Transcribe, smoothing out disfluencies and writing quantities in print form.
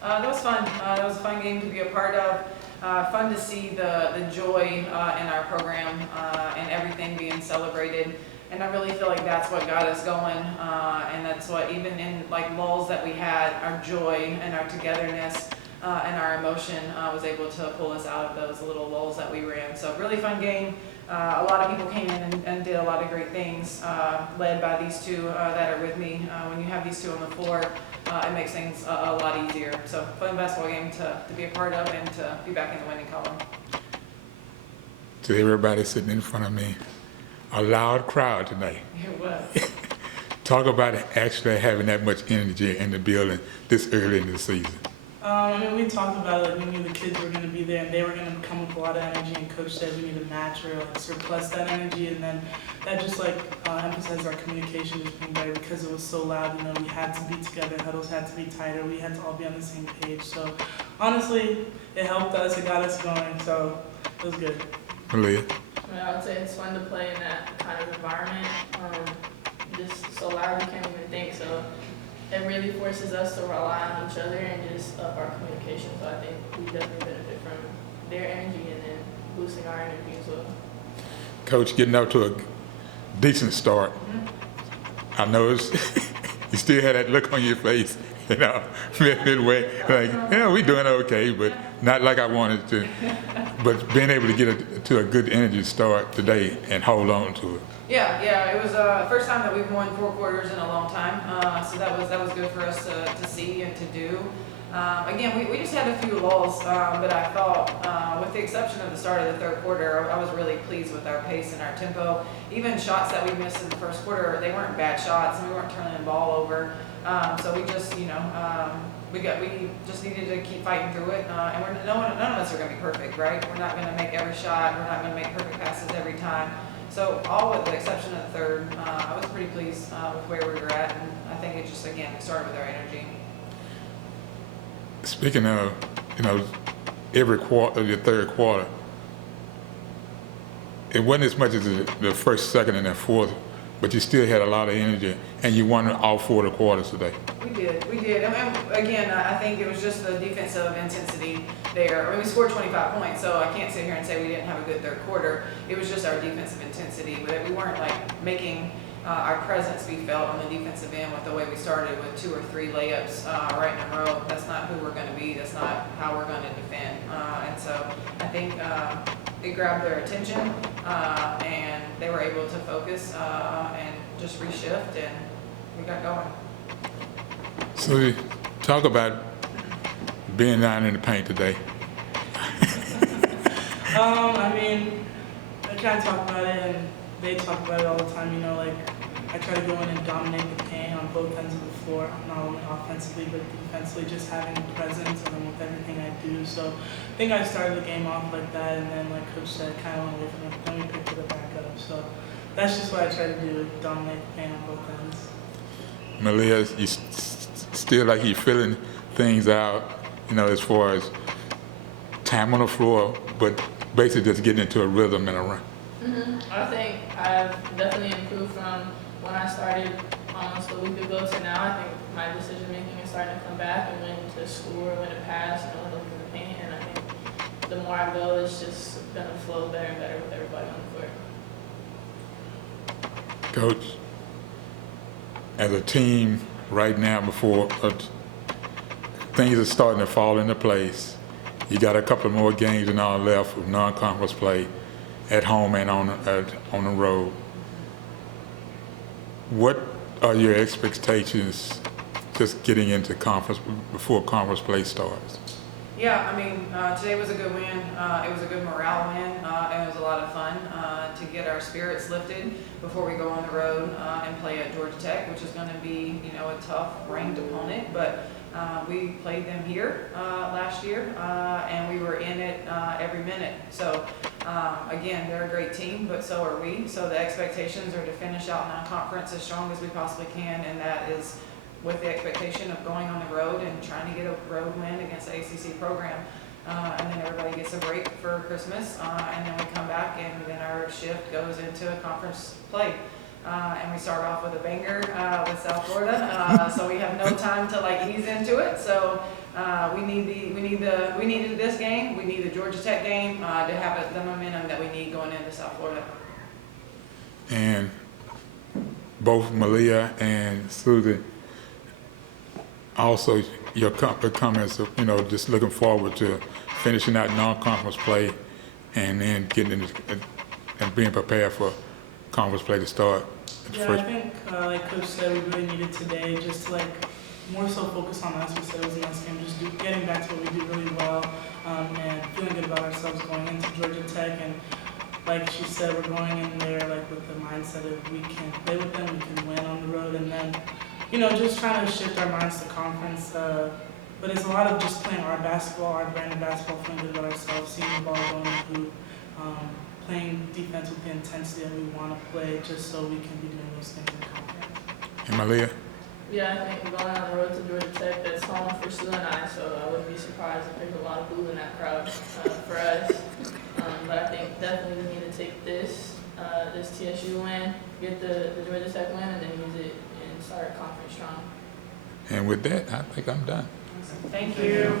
That was fun. That was a fun game to be a part of. Fun to see the joy in our program and everything being celebrated. And I really feel like that's what got us going. And that's what, even in like lulls that we had, our joy and our togetherness and our emotion was able to pull us out of those little lulls that we were in. So really fun game. A lot of people came in and did a lot of great things, led by these two that are with me. When you have these two on the floor, it makes things a lot easier. So fun basketball game to be a part of and to be back in the winning column. To everybody sitting in front of me, a loud crowd tonight. It was. Talk about actually having that much energy in the building this early in the season. I mean, we talked about it, like, we knew the kids were going to be there and they were going to come with a lot of energy, and Coach said we need to match or like surplus that energy, and then that just like emphasized our communication just being better because it was so loud. You know, we had to be together, huddles had to be tighter, we had to all be on the same page. So honestly, it helped us, it got us going, so it was good. Malia? I would say it's fun to play in that kind of environment. Just so loud you can't even think, so it really forces us to rely on each other and just up our communication. So I think we definitely benefit from their energy and then boosting our energy as well. Coach, getting up to a decent start. I noticed you still had that look on your face, you know, midway, like, yeah, we doing okay, but not like I wanted to. But being able to get to a good energy start today and hold on to it. Yeah, it was the first time that we've won 4 quarters in a long time, so that was good for us to see and to do. Again, we just had a few lulls, but I thought, with the exception of the start of the third quarter, I was really pleased with our pace and our tempo. Even shots that we missed in the first quarter, they weren't bad shots, and we weren't turning the ball over. So we just, you know, we just needed to keep fighting through it, and none of us are going to be perfect, right? We're not going to make every shot. We're not going to make perfect passes every time. So all with the exception of the third, I was pretty pleased with where we were at, and I think it just, again, started with our energy. Speaking of, you know, every quarter, the third quarter, it wasn't as much as the first, second, and the fourth, but you still had a lot of energy, and you won all 4 of the quarters today. We did. And again, I think it was just the defensive intensity there. I mean, we scored 25 points, so I can't sit here and say we didn't have a good third quarter. It was just our defensive intensity. But we weren't like making our presence be felt on the defensive end with the way we started with 2 or 3 layups right in a row. That's not who we're going to be. That's not how we're going to defend. And so I think it grabbed their attention, and they were able to focus and just reshift, and we got going. So talk about being down in the paint today. I mean, I kind of talk about it, and they talk about it all the time. You know, like, I try to go in and dominate the paint on both ends of the floor, not only offensively but defensively, just having presence and then with everything I do. So I think I started the game off like that, and then, like Coach said, kind of went away from it. Then we picked it back up. So that's just what I try to do: dominate the paint on both ends. Malia, you still like you're filling things out, you know, as far as time on the floor, but basically just getting into a rhythm and a run. I think I've definitely improved from when I started almost a week ago to now. I think my decision making is starting to come back, and when to score, when to pass, and when to look in the paint. And I think the more I go, it's just going to flow better and better with everybody on the court. Coach, as a team right now, before things are starting to fall into place, you got a couple more games and all left of non-conference play at home and on the road. What are your expectations just getting into conference before conference play starts? Yeah, I mean, today was a good win. It was a good morale win, and it was a lot of fun to get our spirits lifted before we go on the road and play at Georgia Tech, which is going to be, you know, a tough ranked opponent. But we played them here last year, and we were in it every minute. So again, they're a great team, but so are we. So the expectations are to finish out non-conference as strong as we possibly can, and that is with the expectation of going on the road and trying to get a road win against the ACC program. And then everybody gets a break for Christmas, and then we come back, and then our shift goes into conference play. And we start off with a banger with South Florida, so we have no time to like ease into it. So we needed this game. We need the Georgia Tech game to have the momentum that we need going into South Florida. And both Malia and Susie, also your comments of, just looking forward to finishing out non-conference play and then getting in and being prepared for conference play to start. Yeah, I think, like Coach said, we really needed today just to more so focus on us. We said it was a nice game, just getting back to what we do really well, and feeling good about ourselves going into Georgia Tech. And like she said, we're going in there with the mindset of we can play with them, we can win on the road, and then, just trying to shift our minds to conference. But it's a lot of just playing our basketball, our brand of basketball, feeling good about ourselves, seeing the ball going in the hoop, playing defense with the intensity that we want to play, just so we can be doing those things in conference. And Malia? Yeah, I think going on the road to Georgia Tech, that's home for Sue and I, so I wouldn't be surprised if there's a lot of boo in that crowd for us. But I think definitely we need to take this TSU win, get the Georgia Tech win, and then use it and start conference strong. And with that, I think I'm done. Thank you.